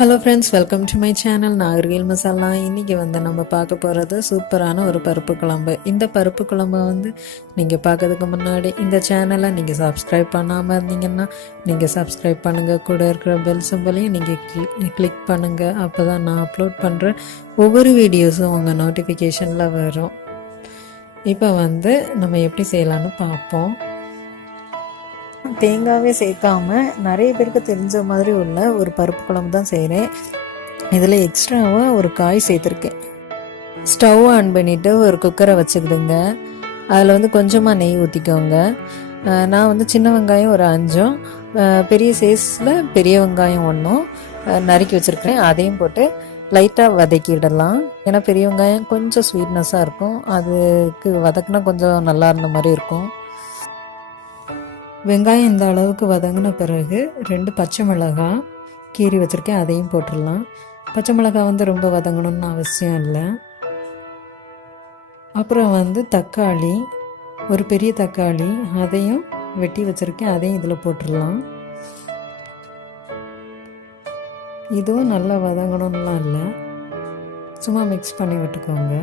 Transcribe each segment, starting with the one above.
Hello friends, welcome to my channel Nagercoil masala. இன்றைக்கி நம்ம பார்க்க போகிறது சூப்பரான ஒரு பருப்பு குழம்பு. இந்த பருப்பு குழம்பு நீங்கள் பார்க்கறதுக்கு முன்னாடி இந்த சேனலை நீங்கள் சப்ஸ்கிரைப் பண்ணாமல் இருந்தீங்கன்னா நீங்கள் சப்ஸ்கிரைப் பண்ணுங்கள். கூட இருக்கிற பெல் சிம்பலையும் நீங்கள் கிளிக் பண்ணுங்கள். அப்போ தான் நான் அப்லோட் பண்ணுற ஒவ்வொரு வீடியோஸும் உங்கள் நோட்டிஃபிகேஷனில் வரும். இப்போ நம்ம எப்படி செய்யலான்னு பார்ப்போம். தேங்காவே சேர்க்காம நிறைய பேருக்கு தெரிஞ்ச மாதிரி உள்ள ஒரு பருப்பு குழம்பு தான் செய்கிறேன். இதில் எக்ஸ்ட்ராவாக ஒரு காய் சேர்த்துருக்கேன். ஸ்டவ் ஆன் பண்ணிவிட்டு ஒரு குக்கரை வச்சுக்கிடுங்க. அதில் கொஞ்சமாக நெய் ஊற்றிக்கோங்க. நான் சின்ன வெங்காயம் ஒரு 5, பெரிய சைஸில் பெரிய வெங்காயம் 1 நறுக்கி வச்சுருக்கேன். அதையும் போட்டு லைட்டாக வதக்கிடலாம். ஏன்னா பெரிய வெங்காயம் கொஞ்சம் ஸ்வீட்னஸாக இருக்கும், அதுக்கு வதக்குனா கொஞ்சம் நல்லா இருந்த மாதிரி இருக்கும். வெங்காயம் இந்த அளவுக்கு வதங்கின பிறகு 2 பச்சை மிளகாய் கீறி வச்சுருக்கேன், அதையும் போட்டுடலாம். பச்சை மிளகாய் ரொம்ப வதங்கணும்னு அவசியம் இல்லை. அப்புறம் தக்காளி, ஒரு பெரிய தக்காளி அதையும் வெட்டி வச்சுருக்கேன், அதையும் இதில் போட்டுடலாம். இதுவும் நல்லா வதங்கணும்லாம் இல்லை, சும்மா மிக்ஸ் பண்ணி விட்டுக்கோங்க.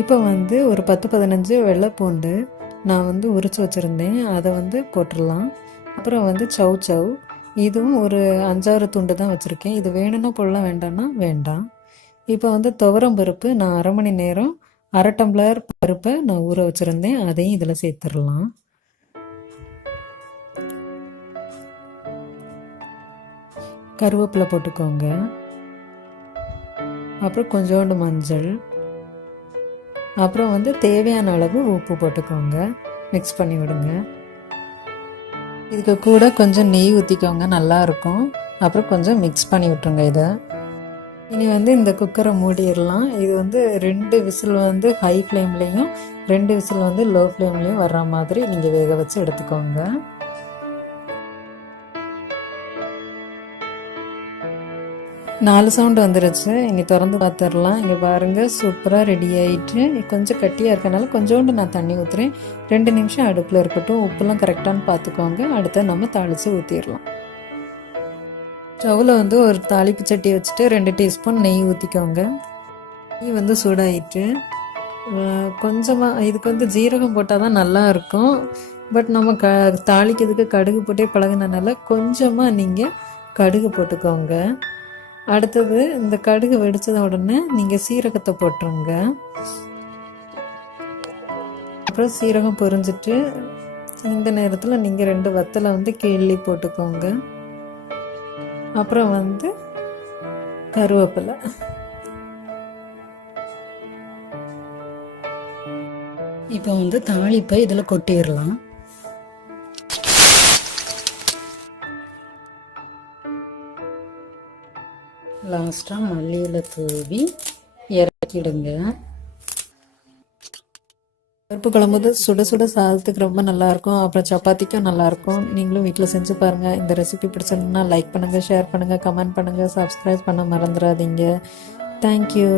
இப்போ ஒரு 10-15 வெள்ளைப்பூண்டு நான் உரித்து வச்சுருந்தேன், அதை போட்டுடலாம். அப்புறம் சவ் சவ், இதுவும் ஒரு 5-6 துண்டு தான் வச்சுருக்கேன். இது வேணும்னா போடலாம், வேண்டாம்னா வேண்டாம். இப்போ துவரம் பருப்பு நான் 1/2 மணி நேரம் 1/2 டம்ளர் பருப்பை நான் ஊற வச்சுருந்தேன், அதையும் இதில் சேர்த்துடலாம். கருவேப்பிலை போட்டுக்கோங்க. அப்புறம் கொஞ்சோண்டு மஞ்சள், அப்புறம் தேவையான அளவு உப்பு போட்டுக்கோங்க. மிக்ஸ் பண்ணி விடுங்க. இதுக்கு கூட கொஞ்சம் நெய் ஊற்றிக்கோங்க, நல்லாயிருக்கும். அப்புறம் கொஞ்சம் மிக்ஸ் பண்ணி விட்டுருங்க. இதை இனி இந்த குக்கரை மூடிடலாம். இது 2 விசில் ஹை ஃப்ளேம்லேயும் 2 விசில் லோ ஃப்ளேம்லேயும் வர்ற மாதிரி நீங்கள் வேக வச்சு எடுத்துக்கோங்க. நாலு சவுண்டு வந்துருச்சு. இங்கே திறந்து பார்த்துடலாம். இங்கே பாருங்கள், சூப்பராக ரெடி ஆகிட்டு. கொஞ்சம் கட்டியாக இருக்கனால கொஞ்சோண்டு நான் தண்ணி ஊற்றுறேன். 2 நிமிஷம் அடுப்பில் இருக்கட்டும். உப்புலாம் கரெக்டானு பார்த்துக்கோங்க. அடுத்து நம்ம தாளித்து ஊற்றிடலாம். ஸ்டவ்வில் ஒரு தாளிப்பு சட்டி வச்சுட்டு 2 டீஸ்பூன் நெய் ஊற்றிக்கோங்க. நெய் சூடாகிட்டு கொஞ்சமாக இதுக்கு ஜீரகம் போட்டால் தான் நல்லாயிருக்கும். பட் நம்ம தாளிக்கிறதுக்கு கடுகு போட்டே பழகினால கொஞ்சமாக நீங்கள் கடுகு போட்டுக்கோங்க. அடுத்தது இந்த கடுகு வெடிச்சத உடனே நீங்கள் சீரகத்தை போட்டுருங்க. அப்புறம் சீரகம் பொரிஞ்சிட்டு இந்த நேரத்தில் நீங்கள் 2 வத்தலை கிள்ளி போட்டுக்கோங்க. அப்புறம் கருவேப்பிலை. இப்போ தாளிப்பை இதில் கொட்டிடலாம். லாஸ்ட்டாக மல்லியில் தூவி இறக்கிடுங்க. பருப்பு குழம்பு சுட சுட சாதத்துக்கு ரொம்ப நல்லாயிருக்கும். அப்புறம் சப்பாத்திக்கும் நல்லாயிருக்கும். நீங்களும் வீட்டில் செஞ்சு பாருங்கள். இந்த ரெசிபி பிடிச்சிருந்தா லைக் பண்ணுங்கள், ஷேர் பண்ணுங்கள், கமெண்ட் பண்ணுங்கள், சப்ஸ்கிரைப் பண்ண மறந்துடாதீங்க. தேங்க்யூ.